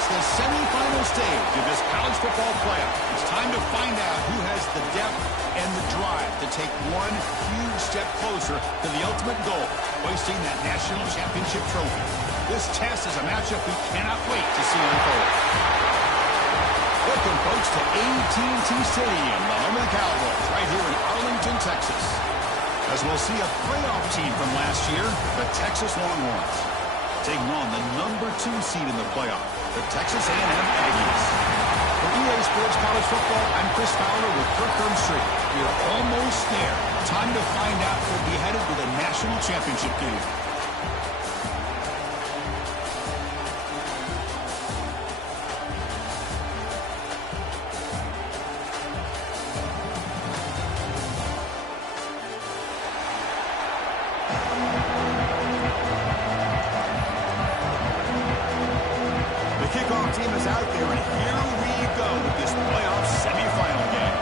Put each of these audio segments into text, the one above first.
reach the semifinal stage of this college football playoff. It's time to find out who has the depth and the drive to take one huge step closer to the ultimate goal, hoisting that national championship trophy. This test is a matchup we cannot wait to see unfold. Welcome, folks, to AT&T Stadium, the home of the Cowboys, right here in Arlington, Texas. As we'll see a playoff team from last year, the Texas Longhorns, taking on the #2 seed in the playoff, the Texas A&M Aggies. For EA Sports College Football, I'm Chris Fowler with Kirk Street. We're almost there. Time to find out who will be headed to the national championship game. Kickoff team is out there, and here we go with this playoff semifinal game.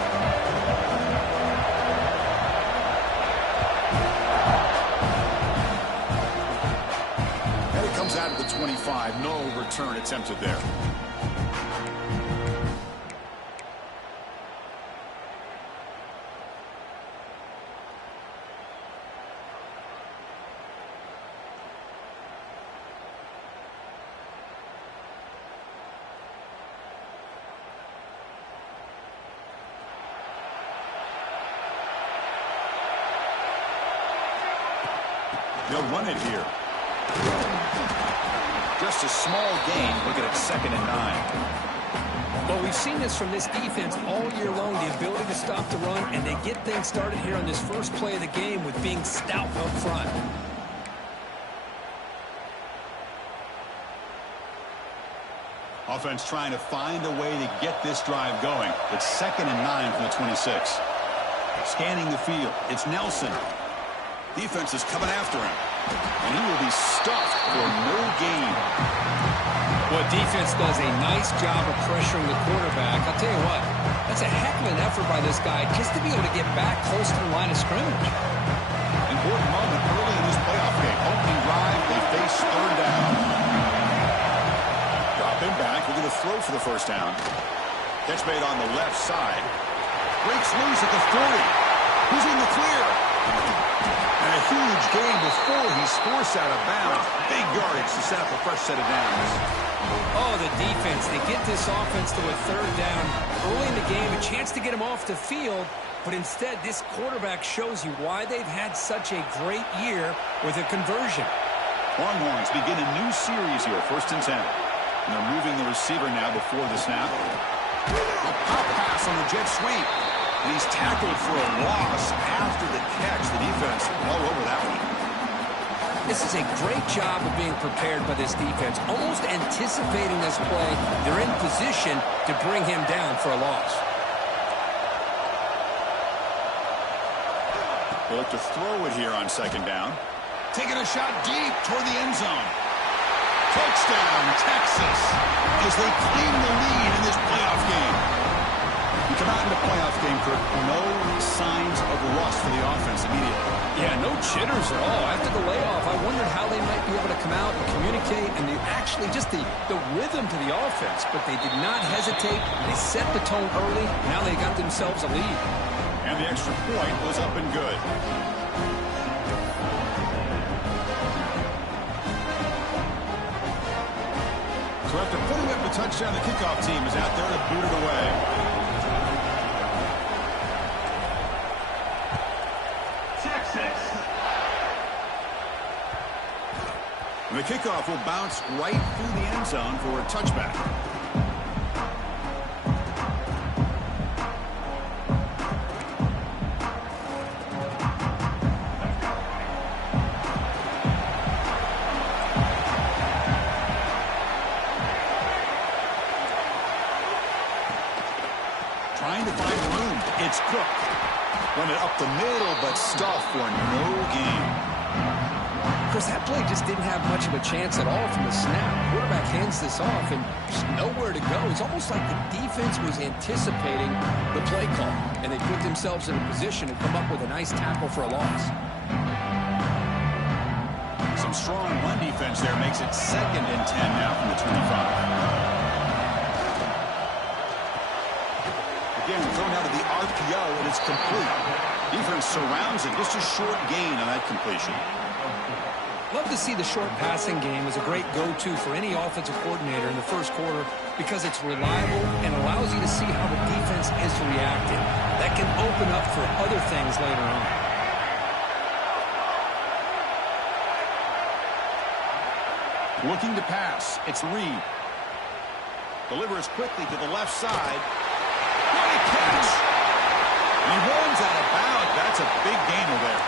And it comes out of the 25. No return attempted there. They'll run it here. Just a small gain. Look at it, 2nd and 9. Well, we've seen this from this defense all year long, the ability to stop the run, and they get things started here on this first play of the game with being stout up front. Offense trying to find a way to get this drive going. It's 2nd and 9 from the 26. Scanning the field. It's Nelson. Defense is coming after him, and he will be stuffed for no gain. Well, defense does a nice job of pressuring the quarterback. I'll tell you what, that's a heck of an effort by this guy just to be able to get back close to the line of scrimmage. Important moment early in this playoff game. Opening drive, they face 3rd down. Drop him back. We're going to throw for the 1st down. Catch made on the left side. Breaks loose at the 40. Who's in the clear? And a huge gain before he's forced out of bounds. Big yardage to set up a fresh set of downs. Oh, the defense. They get this offense to a 3rd down early in the game, a chance to get him off the field. But instead, this quarterback shows you why they've had such a great year with a conversion. Longhorns begin a new series here, 1st and 10. And they're moving the receiver now before the snap. A pop pass on the jet sweep. And he's tackled for a loss after the catch. The defense all over that one. This is a great job of being prepared by this defense, almost anticipating this play. They're in position to bring him down for a loss. They'll look to throw it here on 2nd down. Taking a shot deep toward the end zone. Touchdown, Texas, as they claim the lead in this playoff game. You come out in the playoff game, Kirk, no signs of rust for the offense immediately. Yeah, no jitters at all. After the layoff, I wondered how they might be able to come out and communicate, and actually just the rhythm to the offense. But they did not hesitate. They set the tone early. Now they got themselves a lead. And the extra point was up and good. So after putting up the touchdown, the kickoff team is out there to boot it away. The kickoff will bounce right through the end zone for a touchback. Trying to find room. It's Cook. Run it up the middle, but stuffed for no gain. Chris, that play just didn't have much of a chance at all from the snap. Quarterback hands this off, and just nowhere to go. It's almost like the defense was anticipating the play call, and they put themselves in a position to come up with a nice tackle for a loss. Some strong run defense there makes it 2nd and 10 now from the 25. RPO, and it's complete. Defense surrounds it. Just a short gain on that completion. Love to see the short passing game as a great go-to for any offensive coordinator in the first quarter because it's reliable and allows you to see how the defense is reacting. That can open up for other things later on. Looking to pass. It's Reed. Delivers quickly to the left side. Great catch. He runs out of bounds. That's a big gainer there.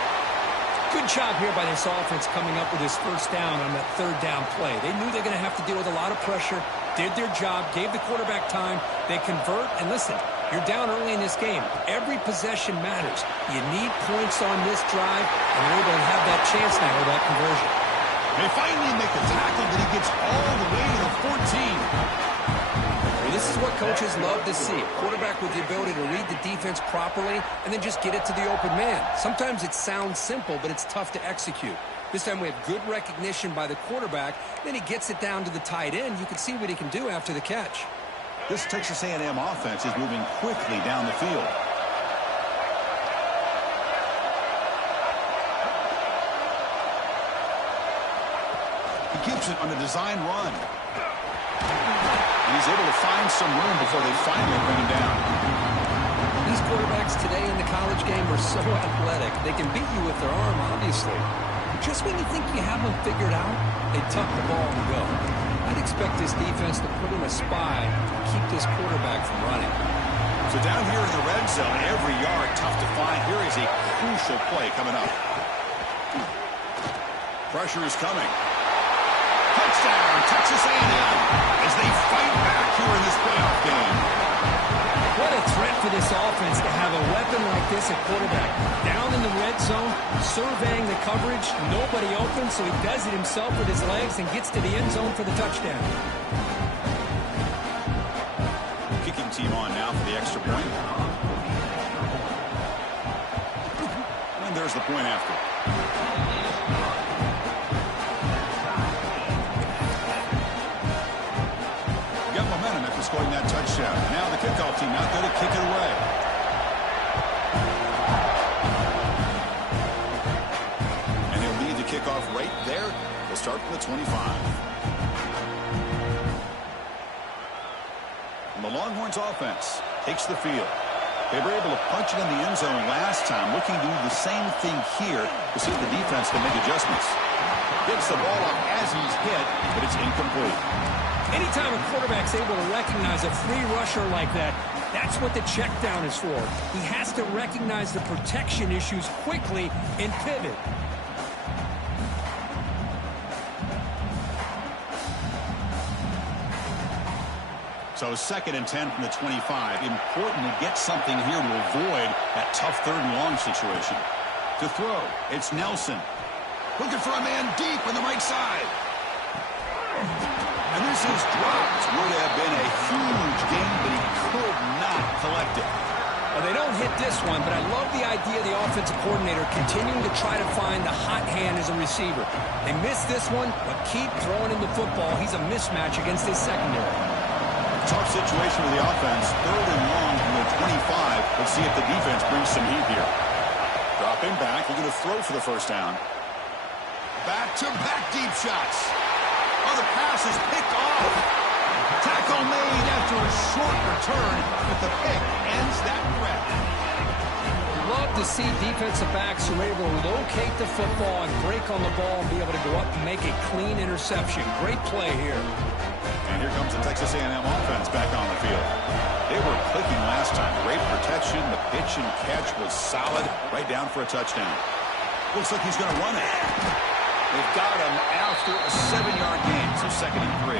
Good job here by this offense coming up with his first down on that third down play. They knew they're going to have to deal with a lot of pressure, did their job, gave the quarterback time. They convert, and listen, you're down early in this game. Every possession matters. You need points on this drive, and they're able to have that chance now with that conversion. They finally make the tackle, but he gets all the way to the 14. This is what coaches love to see. A quarterback with the ability to read the defense properly and then just get it to the open man. Sometimes it sounds simple, but it's tough to execute. This time we have good recognition by the quarterback. Then he gets it down to the tight end. You can see what he can do after the catch. This Texas A&M offense is moving quickly down the field. He gives it on a design run. He's able to find some room before they finally bring him down. These quarterbacks today in the college game are so athletic. They can beat you with their arm, obviously. Just when you think you have them figured out, they tuck the ball and go. I'd expect this defense to put in a spy to keep this quarterback from running. So down here in the red zone, every yard tough to find. Here is a crucial play coming up. Pressure is coming. Touchdown, Texas A&M, as they fight back here in this playoff game. What a threat for this offense to have a weapon like this at quarterback. Down in the red zone, surveying the coverage, nobody open, so he does it himself with his legs and gets to the end zone for the touchdown. Kicking team on now for the extra point. And there's the point after. Scoring that touchdown. Now the kickoff team out there to kick it away. And he'll lead the kickoff right there. They'll start from the 25. And the Longhorns offense takes the field. They were able to punch it in the end zone last time, looking to do the same thing here to see if the defense can make adjustments. Gets the ball up as he's hit, but it's incomplete. Anytime a quarterback's able to recognize a free rusher like that, that's what the check down is for. He has to recognize the protection issues quickly and pivot. So 2nd and 10 from the 25. Important to get something here to avoid that tough 3rd and long situation. To throw, it's Nelson. Looking for a man deep on the right side. And this is dropped. Would have been a huge gain, but he could not collect it. Well, they don't hit this one, but I love the idea of the offensive coordinator continuing to try to find the hot hand as a receiver. They missed this one, but keep throwing him the football. He's a mismatch against his secondary. Tough situation with the offense. 3rd and long from the 25. Let's see if the defense brings some heat here. Dropping back, looking to throw for the first down. Back-to-back deep shots. Oh, the pass is picked off. Tackle made after a short return, but the pick ends that threat. Love to see defensive backs who are able to locate the football and break on the ball and be able to go up and make a clean interception. Great play here. And here comes the Texas A&M offense back on the field. They were clicking last time. Great protection. The pitch and catch was solid. Right down for a touchdown. Looks like he's going to run it. They've got him after a 7-yard gain, so 2nd and 3.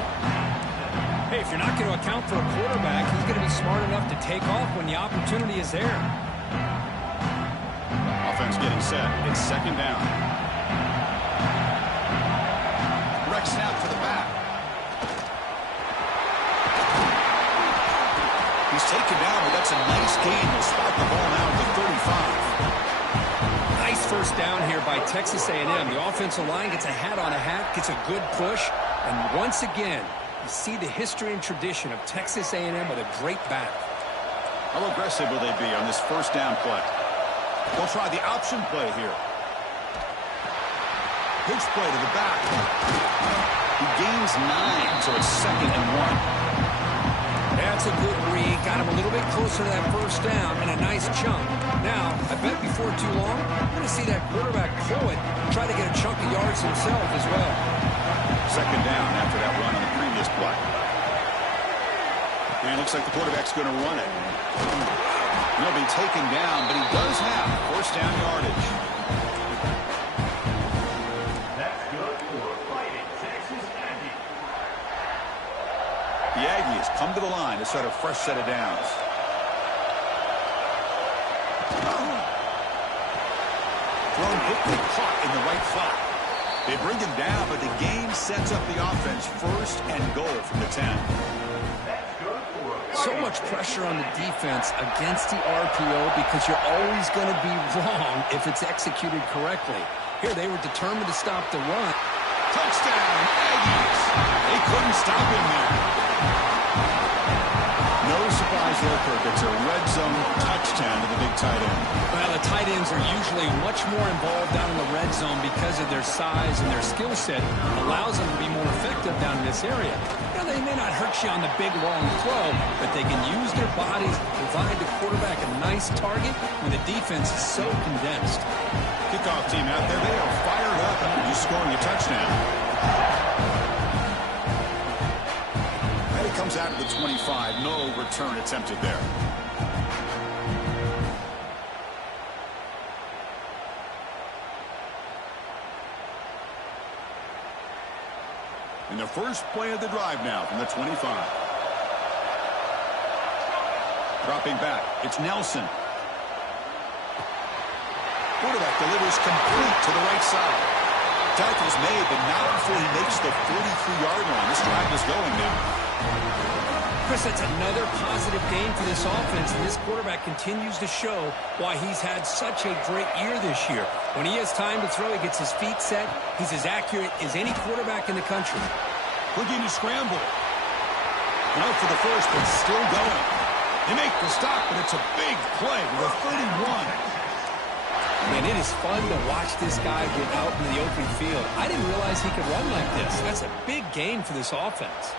Hey, if you're not going to account for a quarterback, he's going to be smart enough to take off when the opportunity is there. Offense getting set. It's 2nd down. Direct snap for the back. He's taken down, but that's a nice gain. They'll spot the ball now at the 35. Nice first down here by Texas A&M. The offensive line gets a hat on a hat, gets a good push, and once again, you see the history and tradition of Texas A&M with a great back. How aggressive will they be on this first down play? They'll try the option play here. Pitch play to the back. He gains 9, so it's 2nd and 1. That's a good read. Got him a little bit closer to that first down and a nice chunk. Now, I bet before too long, we're going to see that quarterback pull it, try to get a chunk of yards himself as well. 2nd down after that run on the previous play. And it looks like the quarterback's going to run it. He'll be taken down, but he does have first down yardage. That's good for Fighting Texas Aggies. The Aggies come to the line to start a fresh set of downs. Thrown quickly, caught in the right flat. They bring him down, but the gain sets up the offense. 1st and goal from the 10. So much pressure on the defense against the RPO because you're always going to be wrong if it's executed correctly. Here, they were determined to stop the run. Touchdown, Aggies! They couldn't stop him there. No surprise there, Kirk. It's a red zone touchdown to the big tight end. Well, the tight ends are usually much more involved down in the red zone because of their size and their skill set. Allows them to be more effective down in this area. Now, they may not hurt you on the big, long throw, but they can use their bodies to provide the quarterback a nice target when the defense is so condensed. Kickoff team out there, they are fired up after just scoring a touchdown. And it comes out of the 25. No return attempted there. In the first play of the drive now from the 25. Dropping back, it's Nelson. Quarterback delivers complete to the right side. Tackle's made, but not before he makes the 43-yard line. This drive is going now. Chris, that's another positive game for this offense, and this quarterback continues to show why he's had such a great year this year. When he has time to throw, he gets his feet set. He's as accurate as any quarterback in the country. Looking to scramble. No for the first, but still going. They make the stop, but it's a big play with a 31. Man, it is fun to watch this guy get out in the open field. I didn't realize he could run like this. That's a big game for this offense.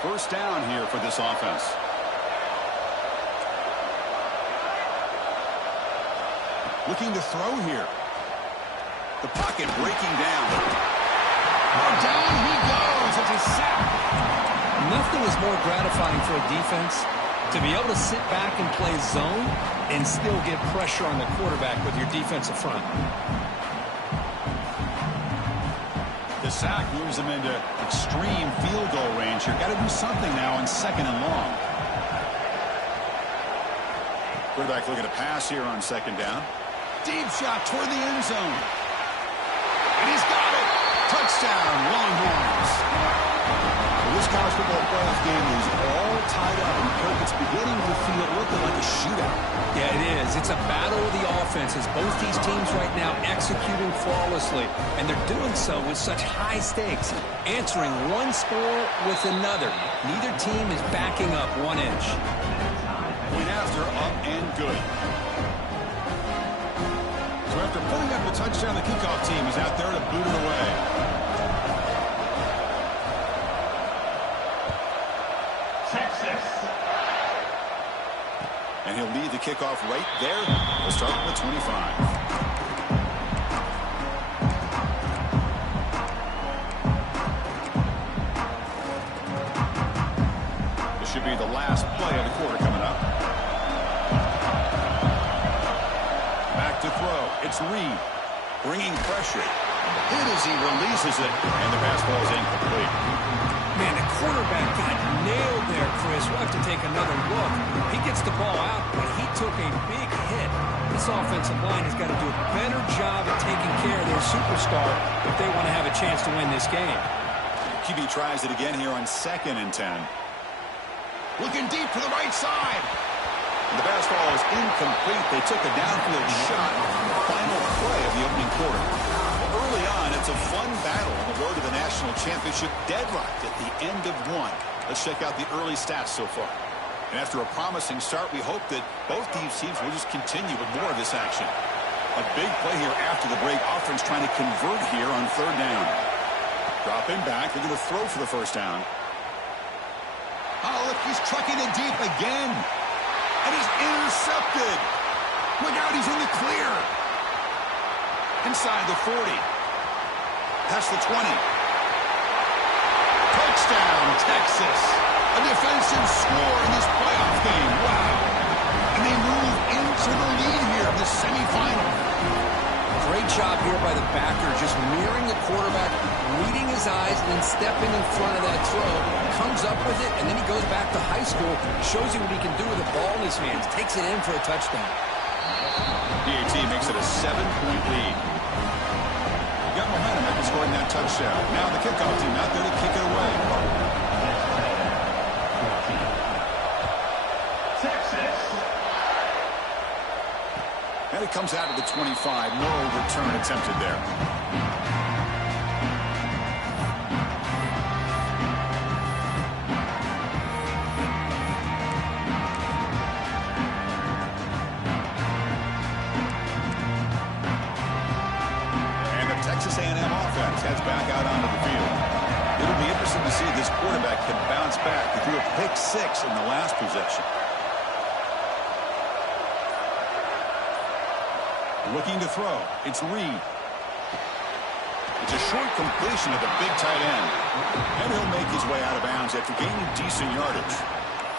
First down here for this offense. Looking to throw here. The pocket breaking down. Oh, down he goes. It's a sack. Nothing is more gratifying for a defense to be able to sit back and play zone and still get pressure on the quarterback with your defensive front. The sack moves them into extreme field goal range here. Got to do something now on 2nd and long. Quarterback looking to pass here on 2nd down. Deep shot toward the end zone. And he's got it. Touchdown, Longhorns. This college football playoff game is all tied up, and Kirk, it's beginning to feel looking like a shootout. Yeah, it is. It's a battle of the offenses. Both these teams right now executing flawlessly, and they're doing so with such high stakes, answering one score with another. Neither team is backing up 1 inch. Point after, up and good. So after pulling up the touchdown, the kickoff team is out there to boot it away. And he'll lead the kickoff right there. We'll start with the 25. This should be the last play of the quarter coming up. Back to throw. It's Reed bringing pressure. Hit as he releases it, and the pass ball is incomplete. Man, the quarterback got nailed there, Chris. We'll have to take another look. He gets the ball out, but he took a big hit. This offensive line has got to do a better job of taking care of their superstar if they want to have a chance to win this game. QB tries it again here on 2nd and 10. Looking deep for the right side. And the pass ball is incomplete. They took a downfield shot on the final play of the opening quarter. Early on, it's a fun battle on the road to the national championship, deadlocked at the end of 1. Let's check out the early stats so far. And after a promising start, we hope that both these teams will just continue with more of this action. A big play here after the break. Offense trying to convert here on third down. Dropping back. They're going to throw for the first down. Oh, look, he's trucking it deep again. And he's intercepted. Look out, he's in the clear. Inside the 40. Past the 20. Touchdown, Texas. A defensive score in this playoff game. Wow. And they move into the lead here in the semifinal. Great job here by the backer, just mirroring the quarterback, reading his eyes, and then stepping in front of that throw. Comes up with it, and then he goes back to high school, shows you what he can do with the ball in his hands, takes it in for a touchdown. PAT makes it a 7-point lead. You got momentum after scoring that touchdown. Now the kickoff team out there to kick it away. Texas. And it comes out of the 25. No return attempted there. And the Texas A&M offense heads back out onto the field. It'll be interesting to see if this quarterback can bounce back. He threw a pick 6 in the last possession. Looking to throw. It's Reed. It's a short completion of the big tight end. And he'll make his way out of bounds after gaining decent yardage.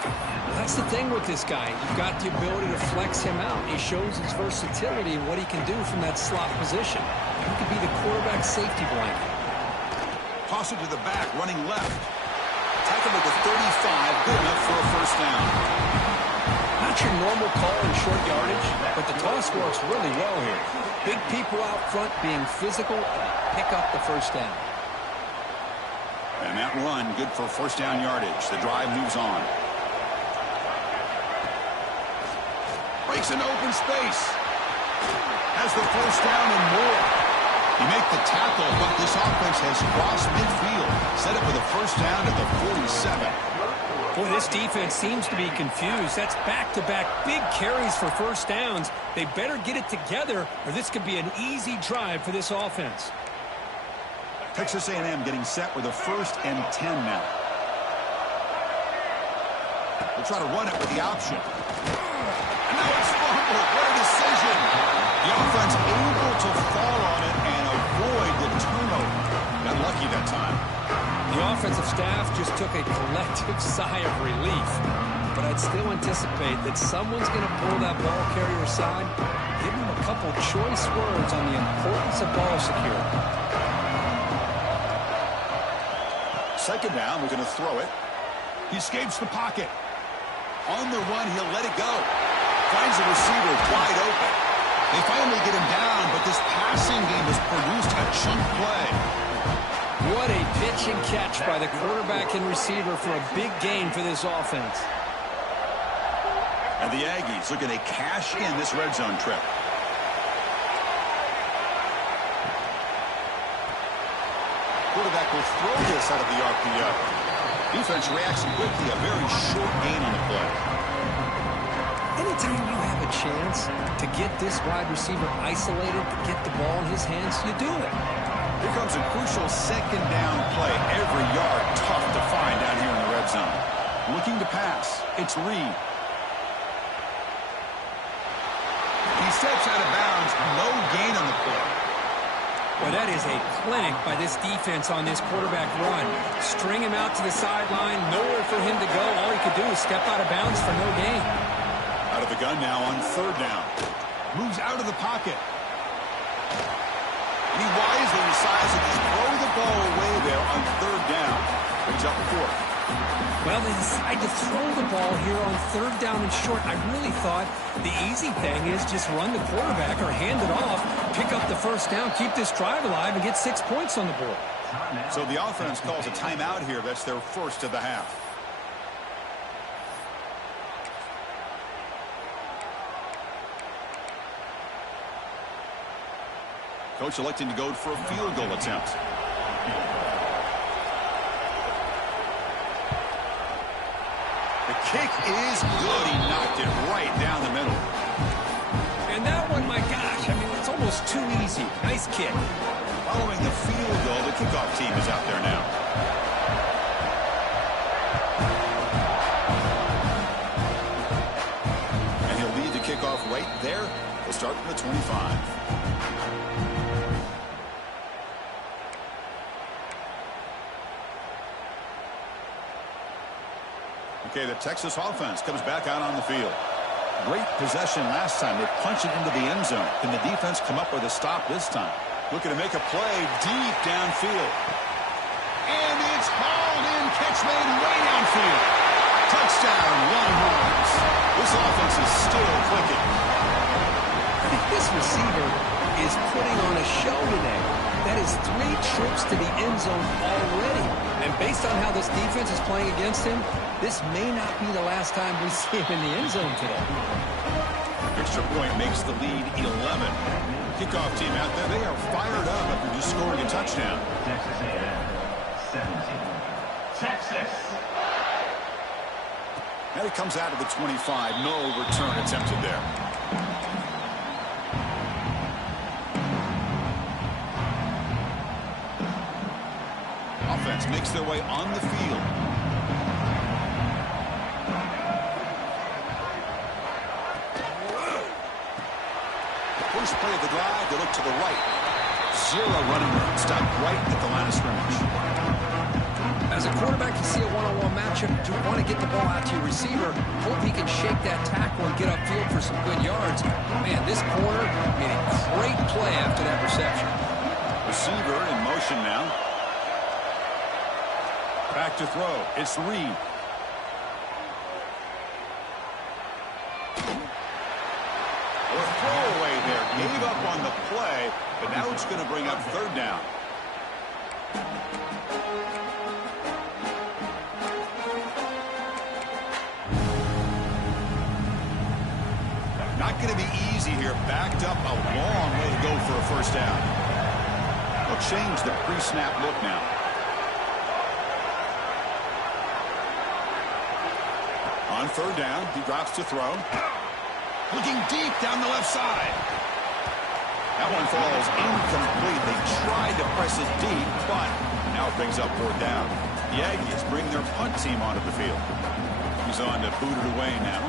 Well, that's the thing with this guy. You've got the ability to flex him out. He shows his versatility and what he can do from that slot position. He could be the quarterback safety blanket. Toss it to the back, running left. Tackle at the 35, good enough for a first down. Not your normal call in short yardage, but the toss works really well here. Big people out front being physical and pick up the first down. And that run, good for first down yardage. The drive moves on. Breaks an open space. Has the first down and more. You make the tackle, but this offense has crossed midfield. Set up with a first down at the 47. Boy, this defense seems to be confused. That's back-to-back big carries for first downs. They better get it together, or this could be an easy drive for this offense. Texas A&M getting set with a 1st and 10 now. They'll try to run it with the option. And now it's fumbled. What a decision. The offense able to fall on it and avoid the turnover. Got lucky that time. The offensive staff just took a collective sigh of relief. But I'd still anticipate that someone's going to pull that ball carrier aside, give him a couple choice words on the importance of ball security. Second down, we're going to throw it. He escapes the pocket. On the run, he'll let it go. Finds the receiver wide open. They finally get him down, but this passing game has produced a chunk play. What a pitch and catch by the quarterback and receiver for a big gain for this offense. And the Aggies looking to cash in this red zone trip. Quarterback will throw this out of the RPO. Defense reacts quickly, a very short gain on the play. Anytime you have a chance to get this wide receiver isolated, to get the ball in his hands, you do it. Here comes a crucial second down play. Every yard tough to find down here in the red zone. Looking to pass. It's Reed. He steps out of bounds. No gain on the play. Well, that is a clinic by this defense on this quarterback run. String him out to the sideline, nowhere for him to go. All he could do is step out of bounds for no gain. Out of the gun now on third down. Moves out of the pocket. He wisely decides to just throw the ball away there on third down. Brings up fourth. Well, they decide to throw the ball here on third down and short. I really thought the easy thing is just run the quarterback or hand it off, pick up the first down, keep this drive alive, and get 6 points on the board. So the offense calls a timeout here. That's their first of the half. Coach electing to go for a field goal attempt. The kick is good. He knocked it right down the middle. And that one, my gosh, I mean, it's almost too easy. Nice kick. Following the field goal, the kickoff team is out there now. And he'll lead the kickoff right there. We'll start from the 25. Okay, the Texas offense comes back out on the field. Great possession last time. They punch it into the end zone. Can the defense come up with a stop this time? Looking to make a play deep downfield. And it's hauled in. Catch made way downfield. Touchdown, Longhorns. This offense is still clicking. This receiver is putting on a show today. That is 3 trips to the end zone already. And based on how this defense is playing against him, this may not be the last time we see him in the end zone today. Extra point makes the lead 11. Kickoff team out there, they are fired up after just scoring a touchdown. Texas A&M 17. Texas. Now he comes out of the 25. No return attempted there. Offense makes their way on the field. First play of the drive, they look to the right. 0 running room. Stopped right at the line of scrimmage. As a quarterback, you see a one-on-one matchup. You want to get the ball out to your receiver. Hope he can shake that tackle and get upfield for some good yards. Man, this corner made a great play after that reception. Receiver in motion now. Back to throw. It's Reed. Or throwaway there. Gave up on the play, but now it's going to bring up 3rd down. Not going to be easy here. Backed up a long way to go for a 1st down. They'll change the pre-snap look now. On 3rd down, he drops to throw. Looking deep down the left side. That one falls incomplete. They tried to press it deep, but now it brings up 4th down. The Aggies bring their punt team onto the field. He's on to boot it away now.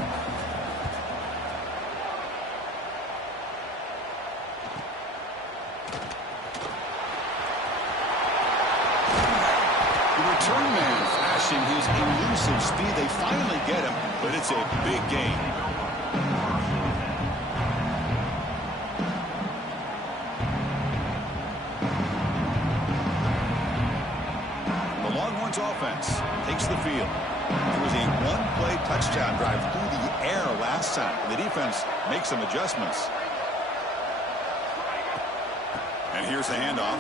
The return man flashing his elusive speed. They finally get him, but it's a big gain. Offense takes the field. It was a 1-play touchdown drive through the air last time. The defense makes some adjustments. And here's the handoff.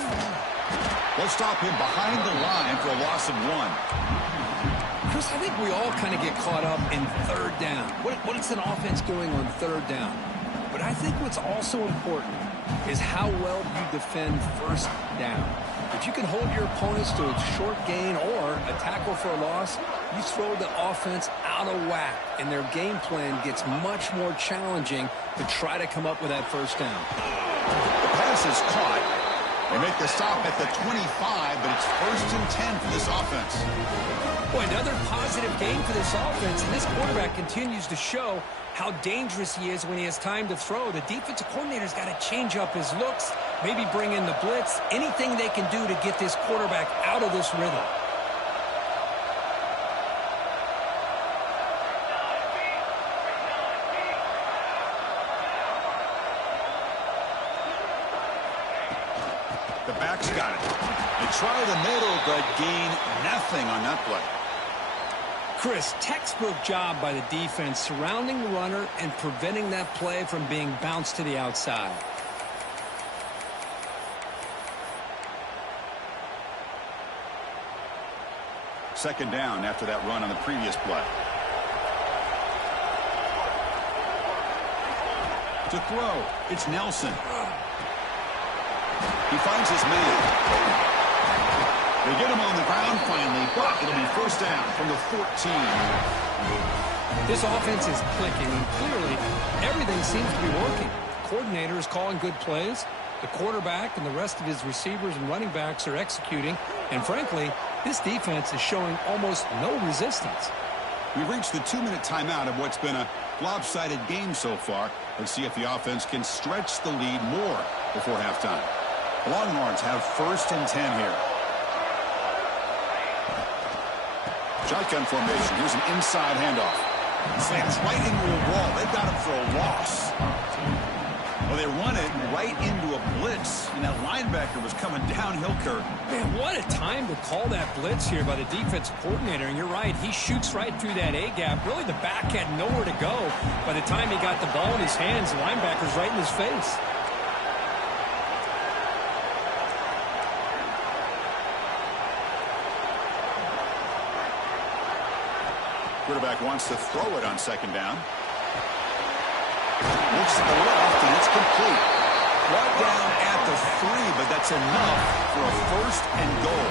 They'll stop him behind the line for a loss of 1. Chris, I think we all kind of get caught up in 3rd down. What is an offense doing on 3rd down? But I think what's also important is how well you defend 1st down. If you can hold your opponents to a short gain or a tackle for a loss, you throw the offense out of whack, and their game plan gets much more challenging to try to come up with that 1st down. The pass is caught. They make the stop at the 25, but it's 1st and 10 for this offense. Boy, another positive game for this offense, and this quarterback continues to show how dangerous he is when he has time to throw. The defensive coordinator's got to change up his looks, maybe bring in the blitz, anything they can do to get this quarterback out of this rhythm. The back's got it. They try the middle, but gain nothing on that play. Chris, textbook job by the defense surrounding the runner and preventing that play from being bounced to the outside. Second down after that run on the previous play. To throw, it's Nelson. He finds his man. They get him on the ground finally, but it'll be first down from the 14. This offense is clicking, and clearly everything seems to be working. The coordinator is calling good plays. The quarterback and the rest of his receivers and running backs are executing. And frankly, this defense is showing almost no resistance. We've reached the 2-minute timeout of what's been a lopsided game so far. Let's see if the offense can stretch the lead more before halftime. The Longhorns have 1st and 10 here. Shotgun formation. Here's an inside handoff. Slams right into a wall. They've got him for a loss. Well, they run it right into a blitz, and that linebacker was coming downhill, Kurt. Man, what a time to call that blitz here by the defensive coordinator. And you're right, he shoots right through that A-gap. Really, the back had nowhere to go. By the time he got the ball in his hands, the linebacker's right in his face. Quarterback wants to throw it on 2nd down. Looks at the left, and it's complete. Brought down at the 3, but that's enough for a 1st and goal.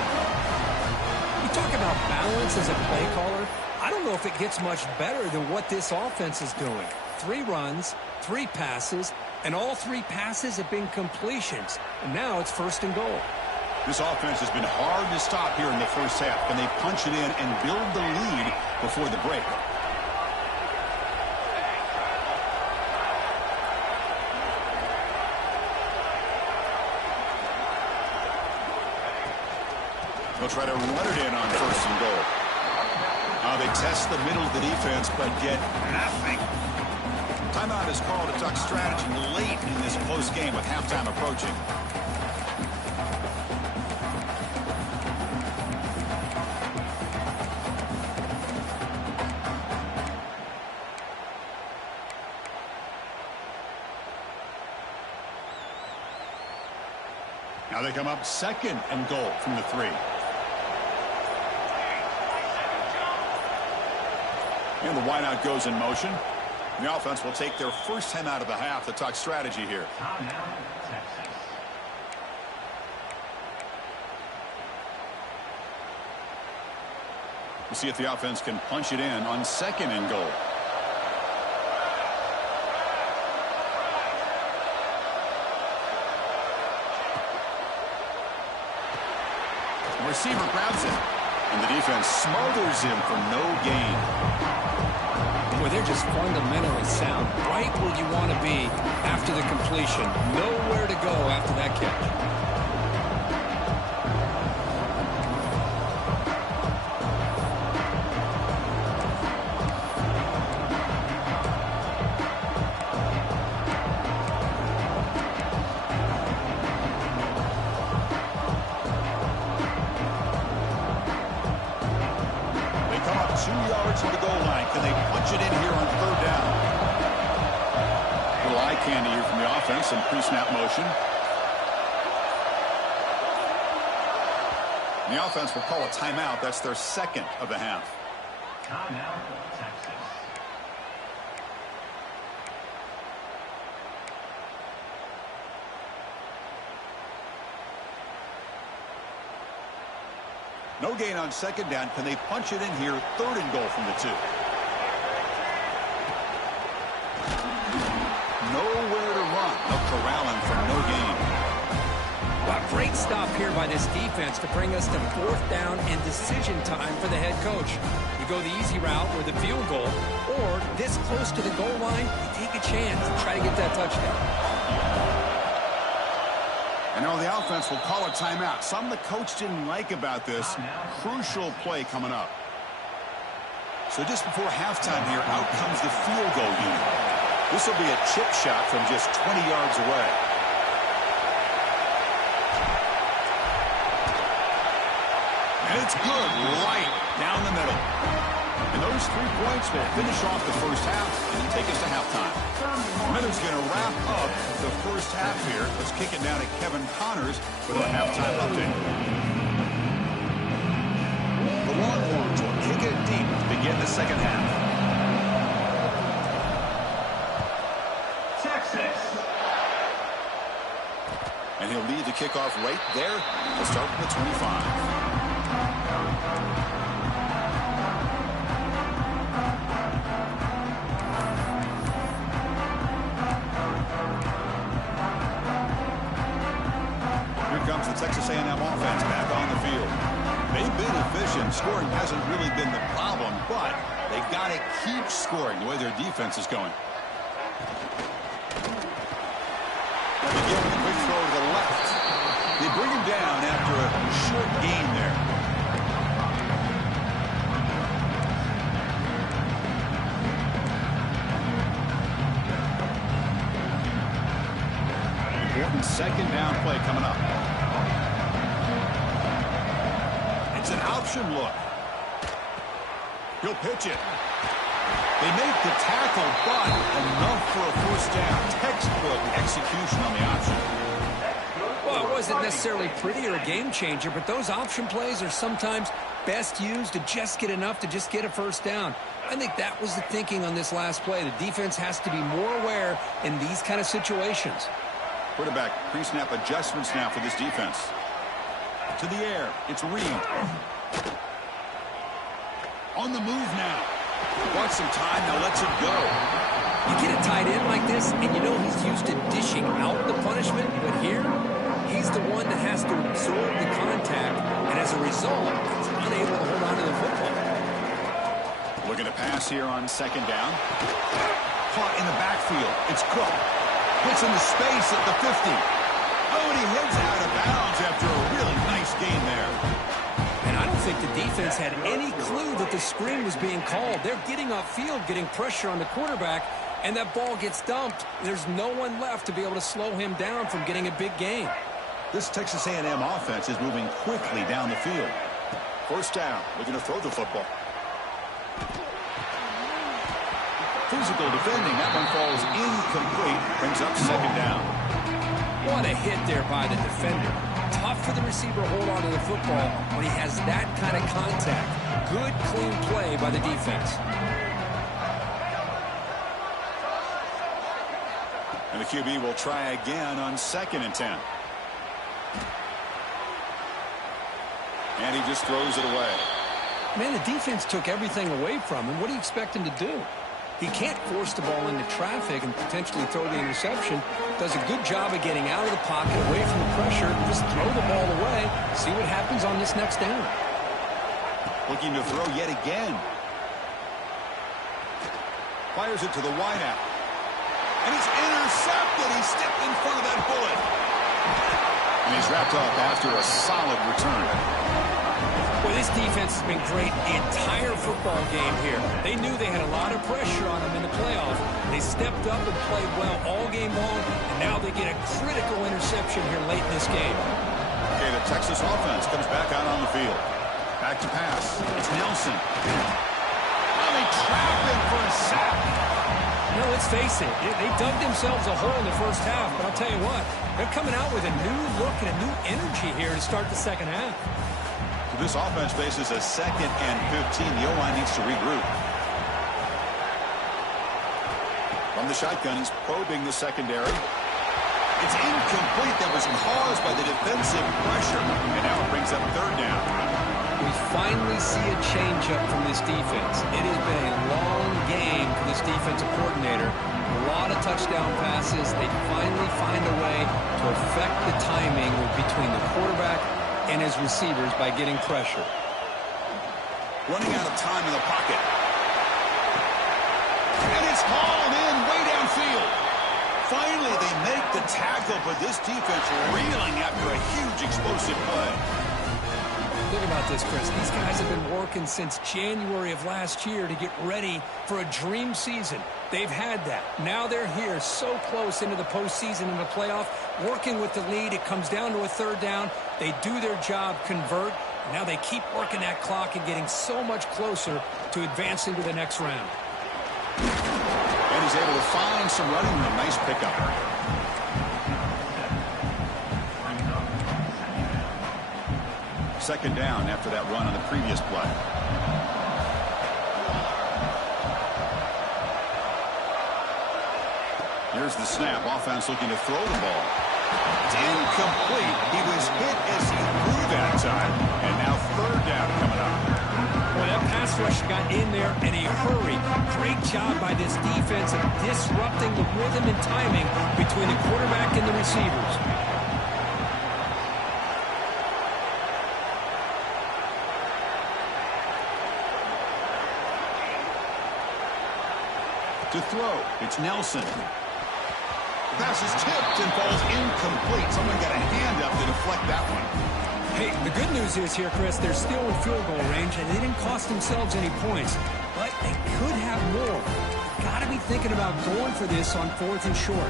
You talk about balance as a play caller. I don't know if it gets much better than what this offense is doing. 3 runs, 3 passes, and all 3 passes have been completions. And now it's 1st and goal. This offense has been hard to stop here in the first half. Can they punch it in and build the lead before the break? They'll try to run it in on 1st and goal. They test the middle of the defense, but get nothing. Timeout is called to talk strategy late in this close game with halftime approaching. Now they come up 2nd and goal from the 3. And the wideout goes in motion. The offense will take their first time out of the half to talk strategy here. We'll see if the offense can punch it in on 2nd and goal. The receiver grabs it, and the defense smothers him for no gain. Boy, they're just fundamentally sound, right where you want to be after the completion. Nowhere to go after that catch. To the goal line. Can they punch it in here on 3rd down? Little eye candy here from the offense. Some pre-snap motion. The offense will call a timeout. That's their 2nd of the half. Timeout, Texas. No gain on 2nd down. Can they punch it in here? 3rd and goal from the 2. Nowhere to run. They'll corral him for no gain. Wow, great stop here by this defense to bring us to 4th down and decision time for the head coach. You go the easy route or the field goal, or this close to the goal line, you take a chance and try to get that touchdown. And now the offense will call a timeout. Something the coach didn't like about this. Crucial play coming up. So just before halftime here, out comes the field goal unit. This will be a chip shot from just 20 yards away. And it's good, right down the middle. And those 3 points will finish off the first half and take us to halftime. Minutes going to wrap up the first half here. Let's kick it down to Kevin Connors with our halftime update. The Longhorns will kick it deep to begin the second half. Texas. And he'll lead the kickoff right there. He'll start from the 25. got to keep scoring the way their defense is going. They begin with a quick throw to the left. They bring him down after a short gain there. Important second down play coming up. It's an option look. He'll pitch it. They make the tackle, but enough for a first down. Textbook execution on the option. Well, it wasn't necessarily pretty or a game changer, but those option plays are sometimes best used to just get enough to just get a first down. I think that was the thinking on this last play. The defense has to be more aware in these kind of situations. Quarterback pre-snap adjustments now for this defense. To the air. It's Reed. On the move now. Wants some time, now lets it go. You get a tight end like this, and you know he's used to dishing out the punishment, but here, he's the one that has to absorb the contact, and as a result, he's unable to hold on to the football. Looking to pass here on second down. Caught in the backfield. It's Cook. Hits into space at the 50. Oh, and he heads out of bounds after a really nice gain there. And I don't think the defense had any clue that the screen was being called. They're getting upfield, getting pressure on the quarterback, and that ball gets dumped. There's no one left to be able to slow him down from getting a big gain. This Texas A&M offense is moving quickly down the field. First down, looking to throw the football. Physical defending, that one falls incomplete, brings up second down. What a hit there by the defender. Tough for the receiver to hold on to the football when he has that kind of contact. Good, clean play by the defense. And the QB will try again on 2nd and 10. And he just throws it away. Man, the defense took everything away from him. What do you expect him to do? He can't force the ball into traffic and potentially throw the interception. Does a good job of getting out of the pocket, away from the pressure, and just throw the ball away. See what happens on this next down. Looking to throw yet again. Fires it to the wideout. And he's intercepted. He stepped in front of that bullet. And he's wrapped up after a solid return. Well, this defense has been great the entire football game here. They knew they had a lot of pressure on them in the playoffs. They stepped up and played well all game long, and now they get a critical interception here late in this game. Okay, the Texas offense comes back out on the field. Back to pass. It's Nelson. Now they trap him for a sack. No, let's face it. They dug themselves a hole in the first half, but I'll tell you what, they're coming out with a new look and a new energy here to start the second half. This offense faces a 2nd and 15. The O-line needs to regroup. From the shotgun, he's probing the secondary. It's incomplete. That was caused by the defensive pressure. And now it brings up 3rd down. We finally see a change-up from this defense. It has been a long game for this defensive coordinator. A lot of touchdown passes. They finally find a way to affect the timing between the quarterback and his receivers by getting pressure. Running out of time in the pocket. And it's hauled in way downfield. Finally, they make the tackle, but this defense reeling after a huge explosive play. Think about this, Chris. These guys have been working since January of last year to get ready for a dream season. They've had that. Now they're here so close into the postseason and the playoff, working with the lead. It comes down to a 3rd down. They do their job, convert. Now they keep working that clock and getting so much closer to advancing to the next round. And he's able to find some running room. Nice pickup. Second down after that run on the previous play. Here's the snap. Offense looking to throw the ball. It's incomplete. He was hit as he threw that time. And now 3rd down coming up. Well, that pass rush got in there in a hurry. Great job by this defense of disrupting the rhythm and timing between the quarterback and the receivers. To throw, it's Nelson. The pass is tipped and falls incomplete. Someone got a hand up to deflect that one. Hey, the good news is here, Chris, they're still in field goal range, and they didn't cost themselves any points. But they could have more. Got to be thinking about going for this on 4th and short.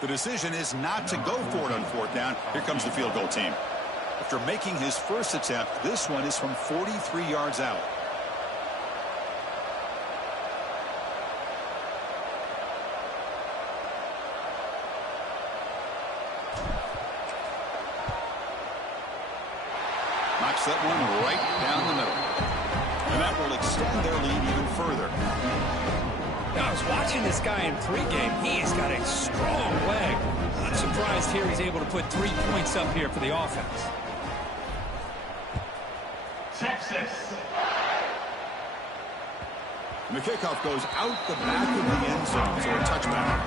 The decision is not to go for it on 4th down. Here comes the field goal team. After making his first attempt, this one is from 43 yards out. Knocks that one right down the middle. And that will extend their lead even further. I was watching this guy in pregame. He's got a strong leg. I'm surprised here he's able to put 3 points up here for the offense. Texas. And the kickoff goes out the back of the end zone, so a touchback.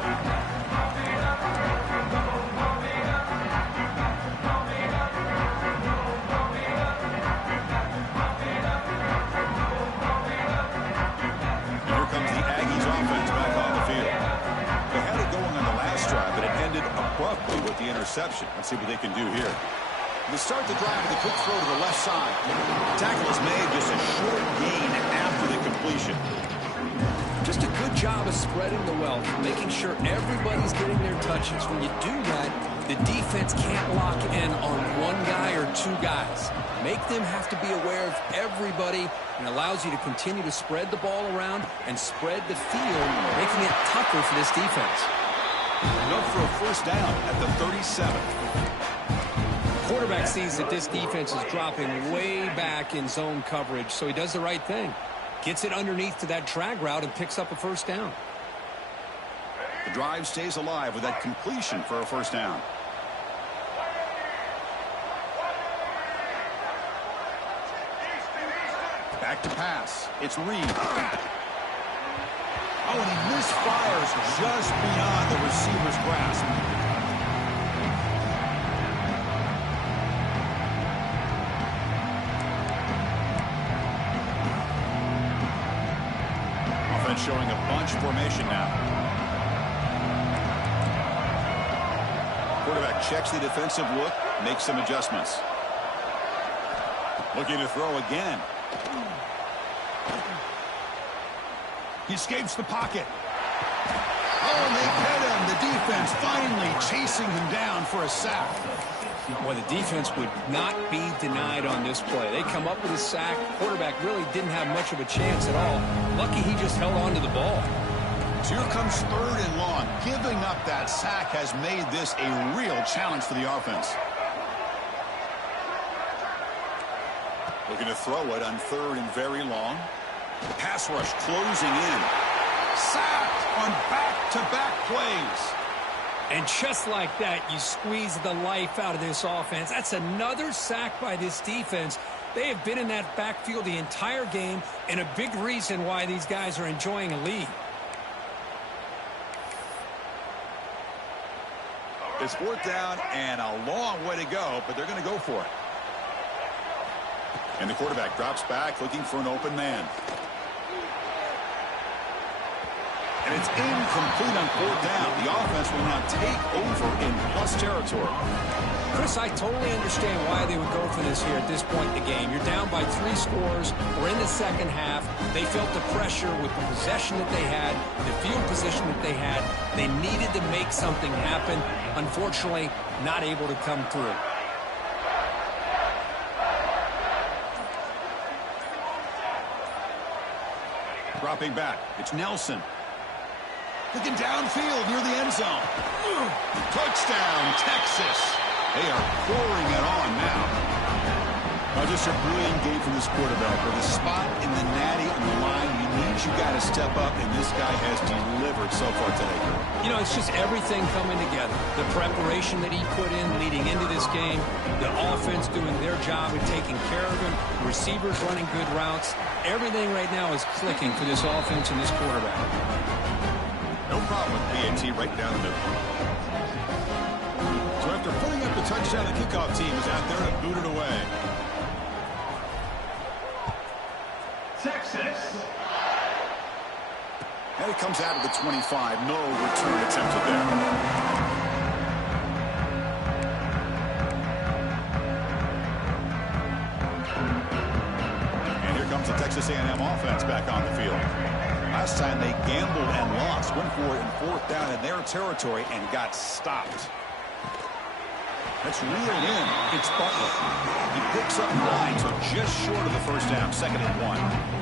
Abruptly with the interception. Let's see what they can do here. They start the drive with a quick throw to the left side. The tackle is made, just a short gain after the completion. Just a good job of spreading the wealth, making sure everybody's getting their touches. When you do that, the defense can't lock in on one guy or two guys. Make them have to be aware of everybody, and allows you to continue to spread the ball around and spread the field, making it tougher for this defense. And up for a first down at the 37. Quarterback sees that this defense is dropping way back in zone coverage, so he does the right thing. Gets it underneath to that drag route and picks up a first down. The drive stays alive with that completion for a first down. Back to pass. It's Reed. Oh, and he misfires just beyond the receiver's grasp. Offense showing a bunch formation now. Quarterback checks the defensive look, makes some adjustments. Looking to throw again. He escapes the pocket. Oh, and they get him. The defense finally chasing him down for a sack. Well, the defense would not be denied on this play. They come up with a sack. Quarterback really didn't have much of a chance at all. Lucky he just held on to the ball. So here comes 3rd and long. Giving up that sack has made this a real challenge for the offense. Looking to throw it on 3rd and very long. Pass rush closing in. Sacked on back-to-back plays. And just like that, you squeeze the life out of this offense. That's another sack by this defense. They have been in that backfield the entire game, and a big reason why these guys are enjoying a lead. It's 4th down and a long way to go, but they're going to go for it. And the quarterback drops back looking for an open man. And it's incomplete on 4th down. The offense will now take over in plus territory. Chris, I totally understand why they would go for this here at this point in the game. You're down by 3 scores. We're in the second half. They felt the pressure with the possession that they had, the field position that they had. They needed to make something happen. Unfortunately, not able to come through. Dropping back. It's Nelson. Looking downfield near the end zone. Touchdown, Texas. They are pouring it on now. Just a brilliant game from this quarterback. With a spot in the natty on the line, you got to step up, and this guy has delivered so far today. You know, it's just everything coming together. The preparation that he put in leading into this game, the offense doing their job of taking care of him, receivers running good routes. Everything right now is clicking for this offense and this quarterback. No problem with PAT right down the middle. So after putting up the touchdown, the kickoff team is out there to boot it away. Play comes out of the 25. No return attempted there. And here comes the Texas A&M offense back on the field. Last time they gambled and lost. Went for it in 4th down in their territory and got stopped. That's reeled in. It's Butler. He picks up 9, so just short of the first down. 2nd and 1.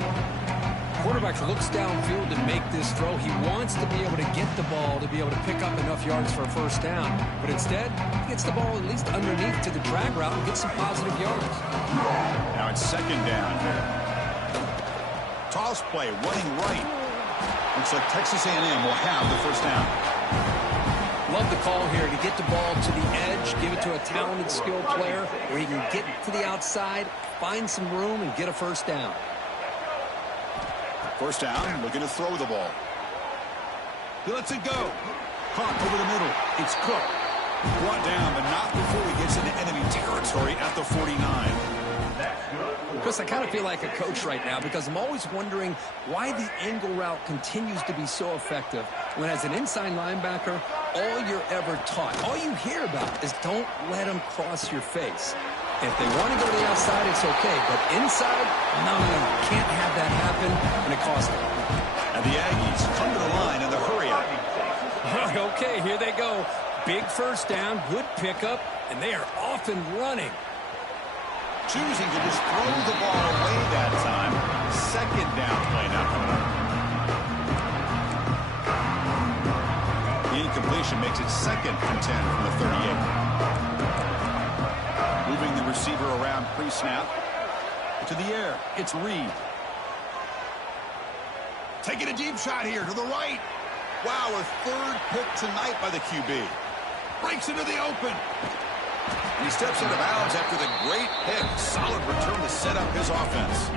Quarterback looks downfield to make this throw. He wants to be able to get the ball to be able to pick up enough yards for a first down. But instead, he gets the ball at least underneath to the drag route and gets some positive yards. Now it's 2nd down. Toss play, running right. Looks like Texas A&M will have the first down. Love the call here to get the ball to the edge, give it to a talented, skilled player where he can get to the outside, find some room, and get a first down. First down, looking to throw the ball. He lets it go. Caught over the middle. It's Cook. Brought down, but not before he gets into enemy territory at the 49. Chris, I kind of feel like a coach right now because I'm always wondering why the angle route continues to be so effective when as an inside linebacker, all you're ever taught, all you hear about is don't let them cross your face. If they want to go to the outside, it's okay. But inside, no. Can't have that happen, and it costs them. And the Aggies come to the line in the hurry up. Okay, here they go. Big first down, good pickup, and they are off and running. Choosing to just throw the ball away that time. 2nd down play now coming up. The incompletion makes it 2nd and 10 from the 38. Moving the receiver around pre-snap. To the air. It's Reed. Taking a deep shot here to the right. Wow, a 3rd pick tonight by the QB. Breaks into the open. And he steps out of bounds after the great pick. Solid return to set up his offense.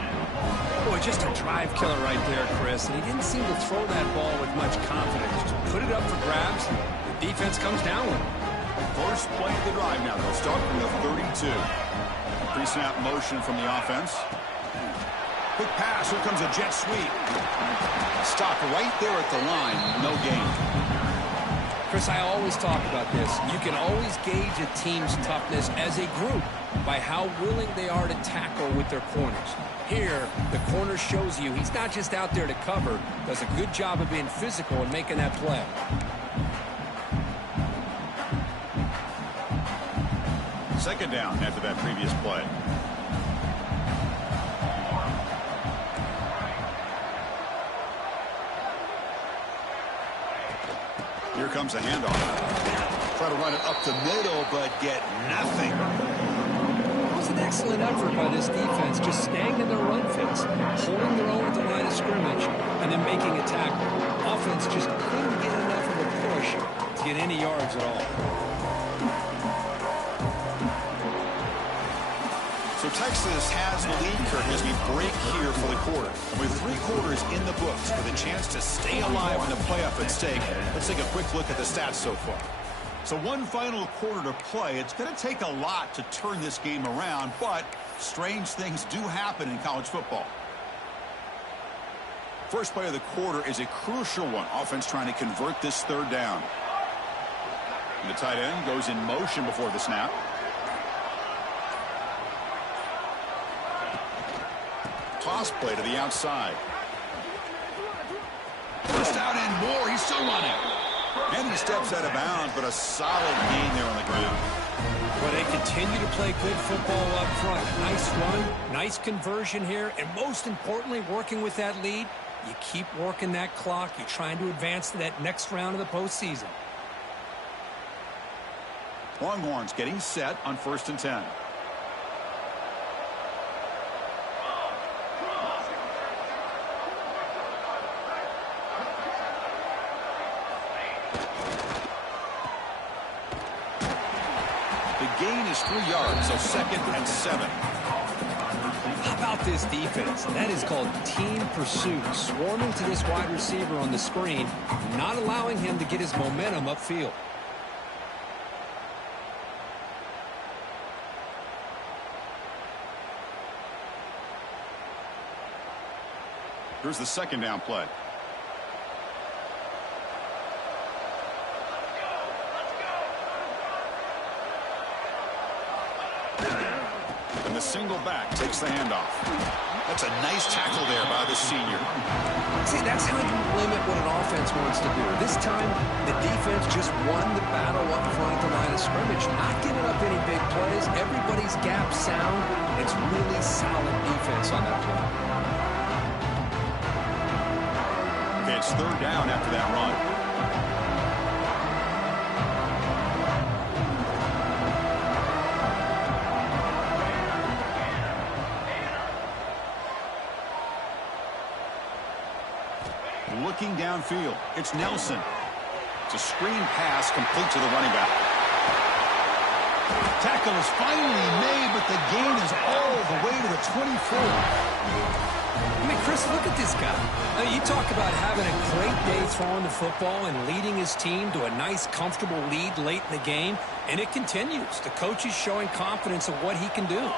Boy, just a drive killer right there, Chris. And he didn't seem to throw that ball with much confidence. Just put it up for grabs. The defense comes down with it. First play of the drive now. They'll start from the 32. Pre-snap motion from the offense. Quick pass. Here comes a jet sweep. Stop right there at the line. No gain. Chris, I always talk about this. You can always gauge a team's toughness as a group by how willing they are to tackle with their corners. Here, the corner shows you he's not just out there to cover, does a good job of being physical and making that play. Second down after that previous play. Here comes a handoff. Try to run it up the middle, but get nothing. It was an excellent effort by this defense, just staying in their run fits, holding their own at the line of scrimmage, and then making a tackle. Offense just couldn't get enough of a push to get any yards at all. So Texas has the lead, Kirk, as we break here for the quarter. And with 3 quarters in the books with a chance to stay alive in the playoff at stake, let's take a quick look at the stats so far. So one final quarter to play. It's going to take a lot to turn this game around, but strange things do happen in college football. First play of the quarter is a crucial one. Offense trying to convert this 3rd down. And the tight end goes in motion before the snap. Toss play to the outside. First down and more. He's still running. And he steps out of bounds, but a solid gain there on the ground. Well, they continue to play good football up front. Nice run, nice conversion here, and most importantly, working with that lead, you keep working that clock. You're trying to advance to that next round of the postseason. Longhorns getting set on 1st and 10. Gain is 3 yards, so 2nd and 7. How about this defense? That is called team pursuit. Swarming to this wide receiver on the screen, not allowing him to get his momentum upfield. Here's the 2nd down play. And the single back takes the handoff. That's a nice tackle there by the senior. See, that's how you limit what an offense wants to do. This time, the defense just won the battle up front at the line of scrimmage, not giving up any big plays. Everybody's gap sound. It's really solid defense on that play. Okay, it's third down after that run. Looking downfield, it's Nelson. It's a screen pass complete to the running back. Tackle is finally made, but the gain is all the way to the 24. I mean, Chris, look at this guy. Now, you talk about having a great day throwing the football and leading his team to a nice, comfortable lead late in the game, and it continues. The coach is showing confidence of what he can do.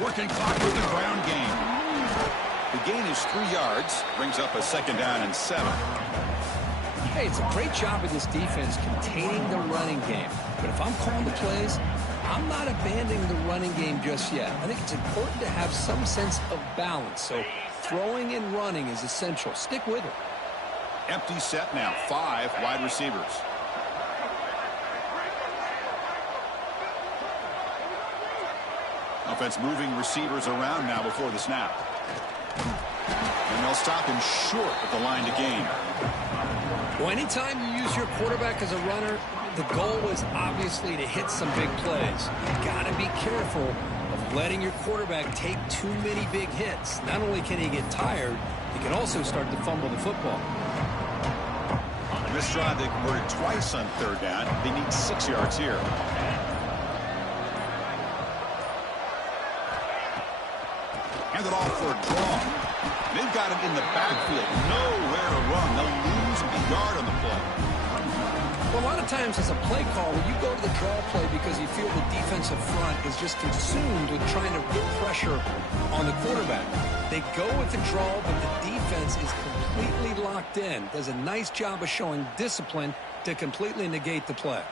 Working clock with the ground game. The gain is 3 yards, brings up a second down and 7. Hey, it's a great job of this defense containing the running game. But if I'm calling the plays, I'm not abandoning the running game just yet. I think it's important to have some sense of balance. So throwing and running is essential. Stick with it. Empty set now, 5 wide receivers. Offense moving receivers around now before the snap. And they'll stop him short at the line to gain. Well, anytime you use your quarterback as a runner, the goal is obviously to hit some big plays. You got to be careful of letting your quarterback take too many big hits. Not only can he get tired, he can also start to fumble the football. On this drive, they converted twice on third down. They need 6 yards here. Hand it off for a draw. They've got him in the backfield. Nowhere to run. They'll lose a yard on the play. Well, a lot of times as a play caller, you go to the draw play because you feel the defensive front is just consumed with trying to put pressure on the quarterback. They go with the draw, but the defense is completely locked in. Does a nice job of showing discipline to completely negate the play.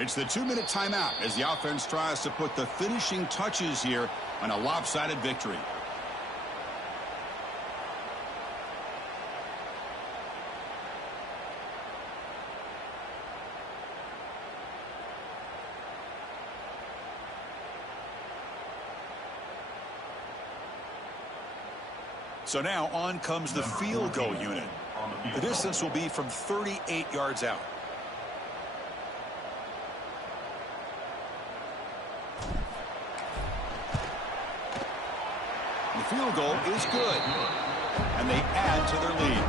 It's the 2-minute timeout as the offense tries to put the finishing touches here on a lopsided victory. So now on comes the field goal unit. The distance will be from 38 yards out. The field goal is good, and they add to their lead.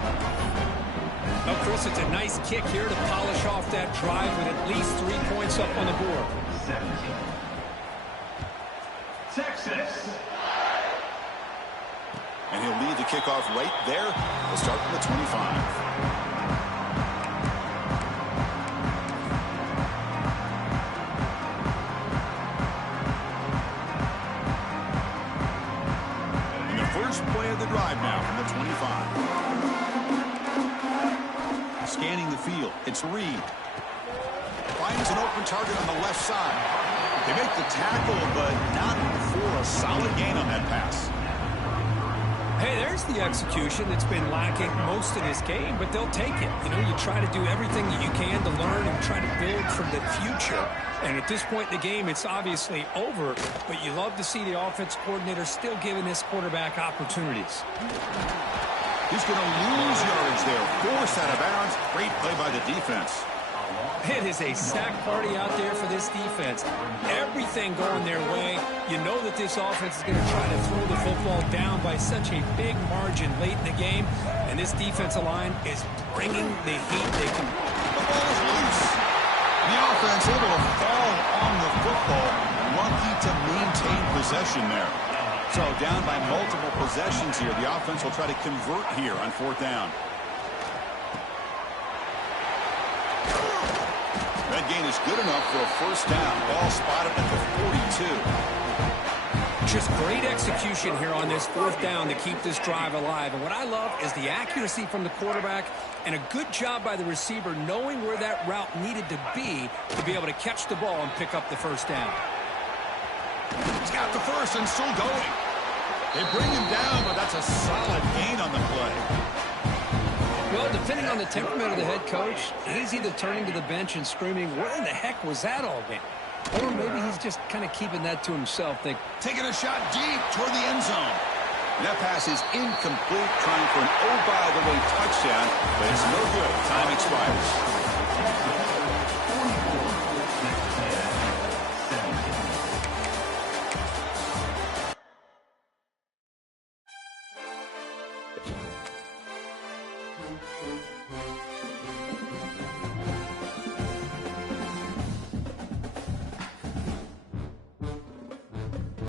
Well, Chris, it's a nice kick here to polish off that drive with at least 3 points up on the board. 17. Texas. And he'll lead the kickoff right there. We'll start from the 25. First play of the drive now from the 25. Scanning the field. It's Reed. Finds an open target on the left side. They make the tackle, but not for a solid gain on that pass. Hey, there's the execution that's been lacking most of this game, but they'll take it. You know, you try to do everything that you can to learn and try to build from the future. And at this point in the game, it's obviously over, but you love to see the offense coordinator still giving this quarterback opportunities. He's going to lose yardage there. Forced out of bounds. Great play by the defense. It is a sack party out there for this defense. Everything going their way. You know that this offense is going to try to throw the football down by such a big margin late in the game. And this defensive line is bringing the heat they can. The ball is loose. The offense able to fall on the football. Lucky to maintain possession there. So down by multiple possessions here. The offense will try to convert here on 4th down. That gain is good enough for a 1st down. Ball spotted at the 42. Just great execution here on this 4th down to keep this drive alive. And what I love is the accuracy from the quarterback and a good job by the receiver knowing where that route needed to be able to catch the ball and pick up the 1st down. He's got the 1st and still going. They bring him down, but that's a solid gain on the play. Well, depending on the temperament of the head coach, he's either turning to the bench and screaming, "Where in the heck was that all game?" Or maybe he's just kind of keeping that to himself. Taking a shot deep toward the end zone. And that pass is incomplete, trying for an oh-by-the-way touchdown, but it's no good. Time expires.